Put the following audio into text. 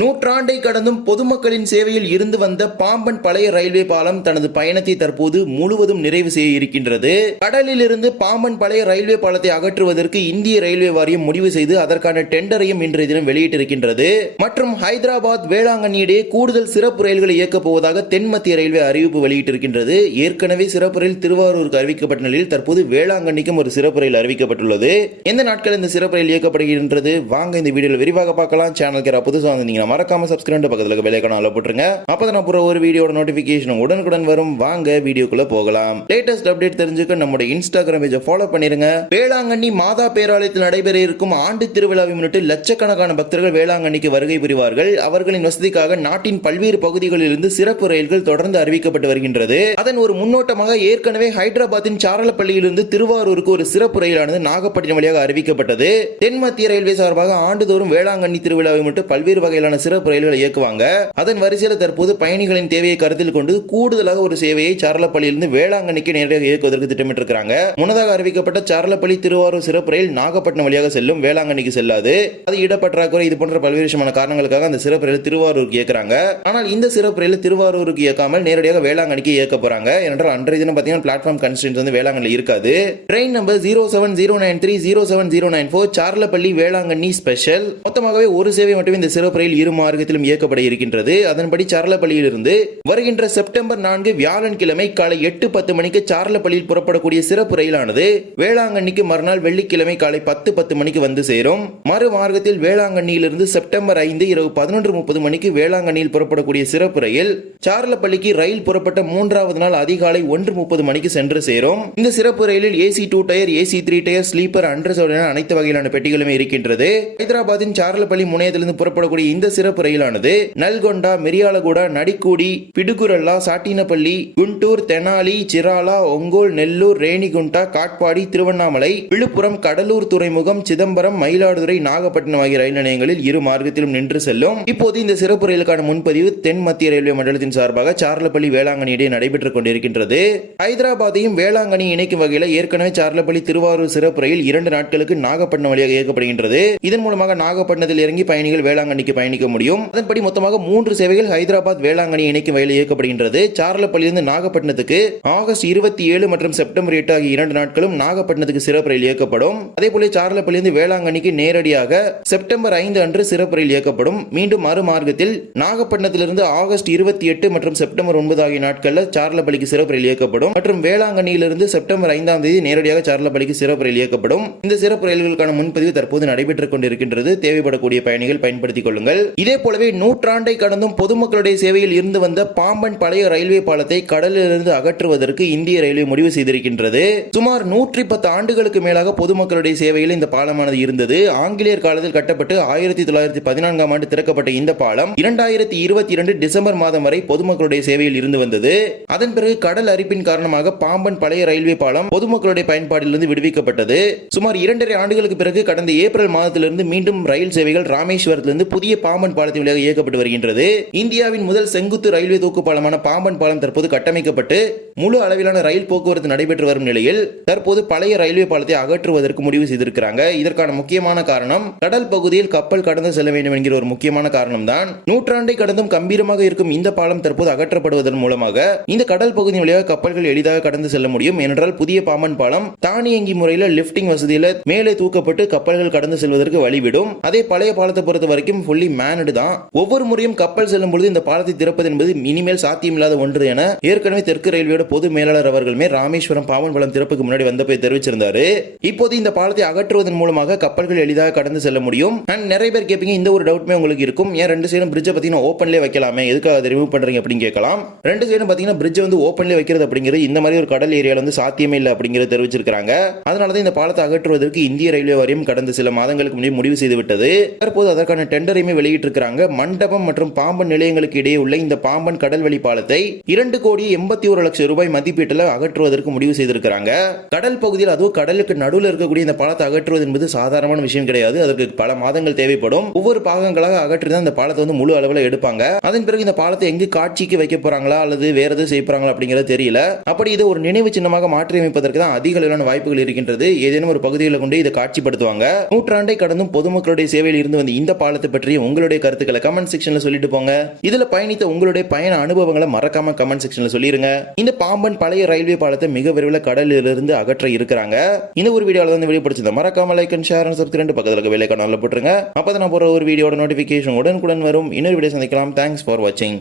நூற்றாண்டை கடந்தும் பொதுமக்களின் சேவையில் இருந்து வந்த பாம்பன் பழைய ரயில்வே பாலம் தனது பயணத்தை தற்போது முழுவதும் நிறைவு செய்ய இருக்கின்றது. கடலில் இருந்து பாம்பன் பழைய ரயில்வே பாலத்தை அகற்றுவதற்கு இந்திய ரயில்வே வாரியம் முடிவு செய்து அதற்கான டெண்டரையும் இன்றைய தினம் வெளியிட்டிருக்கின்றது. மற்றும் ஹைதராபாத் வேளாங்கண்ணி இடையே கூடுதல் சிறப்பு ரயில்களை இயக்கப் போவதாக தென் மத்திய ரயில்வே அறிவிப்பு வெளியிட்டிருக்கின்றது. ஏற்கனவே சிறப்பு ரயில் திருவாரூருக்கு அறிவிக்கப்பட்ட நிலையில் தற்போது வேளாங்கண்ணிக்கும் ஒரு சிறப்பு ரயில் அறிவிக்கப்பட்டுள்ளது. எந்த நாட்கள் இந்த சிறப்பு ரயில் இயக்கப்படுகின்றது வாங்க இந்த வீடியோவில் விரிவாக பார்க்கலாம். சேனலுக்கு புதுசாக வந்தீங்க மறக்காம சப்ஸ்கிரைப் பக்கத்துல பெல் ஐகானை போட்டுருங்க. அப்பதான் நான் போற ஒரு வீடியோட நோட்டிபிகேஷன் உடனுக்குடன் வரும். வாங்க வீடியோக்குள்ள போகலாம். லேட்டஸ்ட் அப்டேட் தெரிஞ்சுக்க நம்முடைய இன்ஸ்டாகிராம் பேஜை ஃபாலோ பண்ணிருங்க. வேளாங்கண்ணி மாதா பேராலயத்தில் நடைபெற இருக்கும் ஆண்டு திருவிழாவை முன்னிட்டு லட்சக்கணக்கான பக்தர்கள் வேளாங்கண்ணிக்கு வருகை புரிவார்கள். அவர்களின் வசதிக்காக நாட்டின் பல்வேறு பகுதிகளில் இருந்து சிறப்பு ரயில்கள் தொடர்ந்து அறிவிக்கப்பட்டு வருகின்றது. அதன் ஒரு முன்னோட்டமாக ஏற்கனவே ஹைதராபாத்தின் சாரலப்பள்ளியிலிருந்து திருவாரூருக்கு ஒரு சிறப்பு ரயிலானது நாகப்பட்டினம் வழியாக அறிவிக்கப்பட்டது. தென் மத்திய ரயில்வே சார்பாக ஆண்டுதோறும் வேளாங்கண்ணி திருவிழாவை முன்னிட்டு பல்வேறு வகையிலான சிறப்பு ரயில்களை இயக்குவாங்க. அதன் வரிசையில் தற்போது பயணிகளின் தேவையை கருத்தில் கொண்டு கூடுதலாக ஒரு சேவையை சாரலப்பள்ளியிலிருந்து வேளாங்கண்ணிக்கு நேரடியாக இயக்குவதற்கு திட்டமிட்டிருக்கிறாங்க. முன்னதாக அறிவிக்கப்பட்ட சாரலப்பள்ளி திருவாரூர் சிறப்பு ரயில் நாகப்பட்டினம் வழியாக செல்லும், வேளாங்கண்ணிக்கு செல்லாது. அது இடப்பற்றாக்குறை இது போன்ற பல்வேறு விஷயமான காரணங்களுக்காக அந்த சிறப்பு ரயில் திருவாரூருக்கு இயக்குறாங்க. ஆனால் இந்த சிறப்பு ரயில் திருவாரூருக்கு இயக்காமல் நேரடியாக வேளாங்கண்ணிக்கு இயக்க போறாங்க. ஏனென்றால் அன்றைய தினம் பார்த்தீங்கன்னா பிளாட்ஃபார்ம் கன்ஸ்ட்ரெயின்ஸ் வந்து வேளாங்கண்ணில் இருக்காது. Train number 07093 Charlapalli Velankanni special. மொத்தமாகவே ஒரு சேவை மட்டுமே இந்த சிறப்பு ரயில் இரு மார்க்கத்திலும் இயக்கப்பட இருக்கின்றது. அதன்படி சாரலப்பள்ளியில் இருந்து வருகின்ற செப்டம்பர் 4 வியாழன்கிழமை காலை 8:10 மணிக்கு சாரலப்பள்ளியில் புறப்படக்கூடிய சிறப்பு ரயிலானது வேளாங்கண்ணிக்கு மறுநாள் வெள்ளிக்கிழமை காலை 10:10 மணிக்கு வந்து சேரும். மறு மார்க்கத்தில் வேளாங்கண்ணியிலிருந்து செப்டம்பர் 5 இரவு 11:30 மணிக்கு வேளாங்கண்ணியில் புறப்படக்கூடிய சிறப்பு ரயில் சாரலப்பள்ளிக்கு ரயில் புறப்பட்ட 3வது நாள் அதிகாலை 1:30 மணிக்கு சென்று சேரும். இந்த சிறப்பு ரயிலில் AC 2 tier, AC 3 tier, sleeper, unreserved என அனைத்து வகையிலான பெட்டிகளுமே இருக்கின்றது. ஹைதராபாத்தின் சாரலப்பள்ளி முனையத்திலிருந்து புறப்படக்கூடிய இந்த சிறப்பு ரயிலானது நல்கொண்டா, மிரியாலகுடா, நடிக்கூடி, பிடுகுரல்லா, சாட்டினப்பள்ளி, குண்டூர், தெனாலி, சிராலா, ஒங்கோல், நெல்லூர், ரேணிகுண்டா, காட்பாடி, திருவண்ணாமலை, விழுப்புரம், கடலூர் துறைமுகம், சிதம்பரம், மயிலாடுதுறை, நாகப்பட்டினம் ஆகிய ரயில் நிலையங்களில் இரு மார்க்கத்திலும் நின்று செல்லும். இப்போது இந்த சிறப்பு ரயிலுக்கான முன்பதிவு தென் மத்திய ரயில்வே மண்டலத்தின் சார்பாக சாரலப்பள்ளி வேளாங்கண்ணி இடையே நடைபெற்றுக் கொண்டிருக்கின்றது. ஹைதராபாத்தையும் வேளாங்கண்ணி இணைக்கும் வகையில் ஏற்கனவே சாரலப்பள்ளி திருவாரூர் சிறப்பு ரயில் 2 நாட்களுக்கு நாகப்பட்டினம் வழியாக இயக்கப்படுகின்றது. இதன் மூலமாக நாகப்பட்டினத்தில் இறங்கி பயணிகள் வேளாங்கண்ணிக்கு பயணிக்க முடியும். அதன்படி மொத்தமாக 3 சேவைகள் ஹைதராபாத் வேளாங்கண்ணி இணைக்கும் வகையில் இயக்கப்படுகின்றது. சாரலப்பள்ளியிலிருந்து நாகப்பட்டினத்துக்கு ஆகஸ்ட் 27 மற்றும் செப்டம்பர் 8 ஆகிய 2 நாட்களும் நாகப்பட்டினத்துக்கு சிறப்பு ரயில் இயக்கப்படும். அதேபோல சாரலப்பள்ளியிலிருந்து வேளாங்கண்ணிக்கு நேரடியாக செப்டம்பர் 5 அன்று சிறப்பு ரயில் இயக்கப்படும். மீண்டும் மறு மார்க்கத்தில் நாகப்பட்டினத்திலிருந்து ஆகஸ்ட் 28 மற்றும் செப்டம்பர் 9 ஆகிய நாட்களில் சாரலப்பள்ளிக்கு சிறப்பு ரயில் இயக்கப்படும். மற்றும் வேளாங்கண்ணியிலிருந்து செப்டம்பர் 5ஆம் தேதி நேரடியாக சாரலப்பள்ளிக்கு சிறப்பு ரயில் இயக்கப்படும். இந்த சிறப்பு ரயில்களுக்கான முன்பதிவு தற்போது நடைபெற்றுக் கொண்டிருக்கின்றது. தேவைப்படக்கூடிய பயணிகள் பயன்படுத்திக் கொள்ளுங்கள். இதே போலவே நூற்றாண்டை கடந்தும் பொதுமக்களுடைய சேவையில் இருந்து வந்த பாம்பன் பழைய ரயில்வே பாலத்தை கடலிலிருந்து அகற்றுவதற்கு இந்திய ரயில்வே முடிவு செய்திருக்கின்றது. சுமார் 110 ஆண்டுகளுக்கு மேலாக பொதுமக்களுடைய சேவையில் இந்த பாலமானது இருந்தது. ஆங்கிலேயர் காலத்தில் கட்டப்பட்டு 1914ஆம் ஆண்டு திறக்கப்பட்ட இந்த பாலம் 2022 டிசம்பர் மாதம் வரை பொதுமக்களுடைய சேவையில் இருந்து வந்தது. அதன் பிறகு கடல் அரிப்பின் காரணமாக பாம்பன் பழைய ரயில்வே பாலம் பொதுமக்களுடைய பயன்பாட்டிலிருந்து விடுவிக்கப்பட்டது. சுமார் 2.5 ஆண்டுகளுக்கு பிறகு கடந்த ஏப்ரல் மாதத்திலிருந்து மீண்டும் ரயில் சேவைகள் ராமேஸ்வரத்திலிருந்து புதிய பாம்பன் பாலத்தின் வழியாக இயக்கப்பட்டு வருகின்றது. இந்தியாவின் முதல் செங்குத்து ரயில்வே தூக்கு பாலமான பாம்பன் பாலம் தற்போது கட்டமைக்கப்பட்டு முழு அளவிலான ரயில் போக்குவரத்து நடைபெற்று வரும் நிலையில் தற்போது பழைய ரயில்வே பாலத்தை அகற்றுவதற்கு முடிவு செய்திருக்கிறாங்க. இதற்கான முக்கியமான காரணம் கடல் பகுதியில் கப்பல் கடந்து செல்ல வேண்டும் என்கிற ஒரு முக்கியமான காரணம் தான். நூற்றாண்டை கடந்தும் கம்பீரமாக இருக்கும் இந்த பாலம் தற்போது அகற்றப்படுவதன் மூலமாக இந்த கடல் பகுதியின் வழியாக கப்பல்கள் எளிதாக கடந்து செல்ல முடியும். ஏனென்றால் புதிய பாம்பன் பாலம் தானியங்கி முறையில் லிப்டிங் வசதியில் மேலே தூக்கப்பட்டு கப்பல்கள் கடந்து செல்வதற்கு வழிவிடும். அதே பழைய பாலத்தை பொறுத்த வரைக்கும் ஃபுல்லி மேனடு தான். ஒவ்வொரு முறையும் கப்பல் செல்லும் பொழுது இந்த பாலத்தை திறப்பது என்பது இனிமேல் சாத்தியமில்லாத ஒன்று என ஏற்கனவே தெற்கு ரயில்வேயோட பொது மேலாளர் அவர்களுமே ராமேஸ்வரம் பாம்பன் பாலம் திறப்புக்கு முன்னாடி வந்தபோது தெரிவிச்சிருந்தாரு. இப்போது இந்த பாலத்தை அகற்றுவதன் மூலமாக கப்பல்கள் எளிதாக கடந்து செல்ல முடியும். அண்ட் நிறைய பேர் கேட்பீங்க, இந்த ஒரு டவுட்மே உங்களுக்கு இருக்கும், ஏன் 2 சைடும் பிரிட்ஜை பார்த்தீங்கன்னா ஓப்பன்லேயே வைக்கலாமே, எதுக்காக அதை ரிமூவ் பண்றீங்க அப்படின்னு கேட்கலாம். 2 சைடும் பார்த்தீங்கன்னா பிரிட்ஜை வந்து ஓப்பன்லேயே வைக்கிறது அப்படிங்கிறது இந்த மாதிரி ஒரு கடல் ஏரியாவில் வந்து சாத்தியமே இல்லை அப்படிங்கிறத தெரிவிச்சிருக்காங்க. அதனால தான் இந்த பாலத்தை அகற்றுவதற்கு இந்திய ரயில்வே வாரியம் கடந்த சில மாதங்களுக்கு முன்னாடி முடிவு செய்துவிட்டது. தற்போது அதற்கான டெண்டரையுமே வெளியிட்டிருக்கிறாங்க. மண்டபம் மற்றும் பாம்பன் நிலையங்களுக்கு இடையே உள்ள இந்த பாம்பன் கடல்வழி பாலத்தை 2,81,00,000 ரூபாய் மதிப்பீட்டில் அகற்றுவதற்கு முடிவு செய்திருக்கிறாங்க. கடல் பகுதியில் அதுவும் கடலுக்கு நடுவில் இருக்கக்கூடிய இந்த பாலத்தை அகற்றுவது என்பது சாதாரணமான விஷயம் கிடையாது. அதற்கு பல மாதங்கள் தேவைப்படும். ஒவ்வொரு பாகங்களாக அகற்றி தான் இந்த பாலத்தை வந்து முழு அளவில் எடுப்பாங்க. அதன் பிறகு இந்த பாலத்தை எங்கு காட்சிக்கு வைக்க போறாங்களா அல்லது வேற எதுவும் செய்ய போறாங்களா அப்படிங்கிறது தெரியல. அப்படி இது ஒரு நினைவு சின்னமாக மாற்றி அமைப்பதற்கு தான் அதிக அளவிலான வாய்ப்புகள் இருக்கின்றது. ஏதேனும் ஒரு பகுதிகளை கொண்டு இதை காட்சிப்படுத்துவாங்க. நூற்றாண்டை கடந்தும் பொதுமக்களுடைய சேவையில் இருந்து வந்த இந்த பாலத்தை பற்றி உங்களுடைய உங்களுடைய கருத்துக்களை கமெண்ட் செக்ஷன்ல சொல்லிட்டு போங்க. இதுல பயணித்த உங்களுடைய பயண அனுபவங்களை மறக்காம கமெண்ட் செக்ஷன்ல சொல்லிருங்க. இந்த பாம்பன் பழைய ரயில்வே பாலத்தை மிக விரைவில் கடலிலிருந்து அகற்ற இருக்கிறாங்க. இந்த ஒரு வீடியோல இந்த வீடியோ பிடிச்சிருந்தா மறக்காம like and share and subscribe பக்கத்துல இருக்க பெல் ஐகானை போட்டுருங்க. அப்பதான் நான் போற ஒரு வீடியோட நோட்டிபிகேஷன் உடனுக்குடன் வரும். இன்னொரு வீடியோ சந்திக்கலாம். தேங்க்ஸ் ஃபார் வாட்சிங்.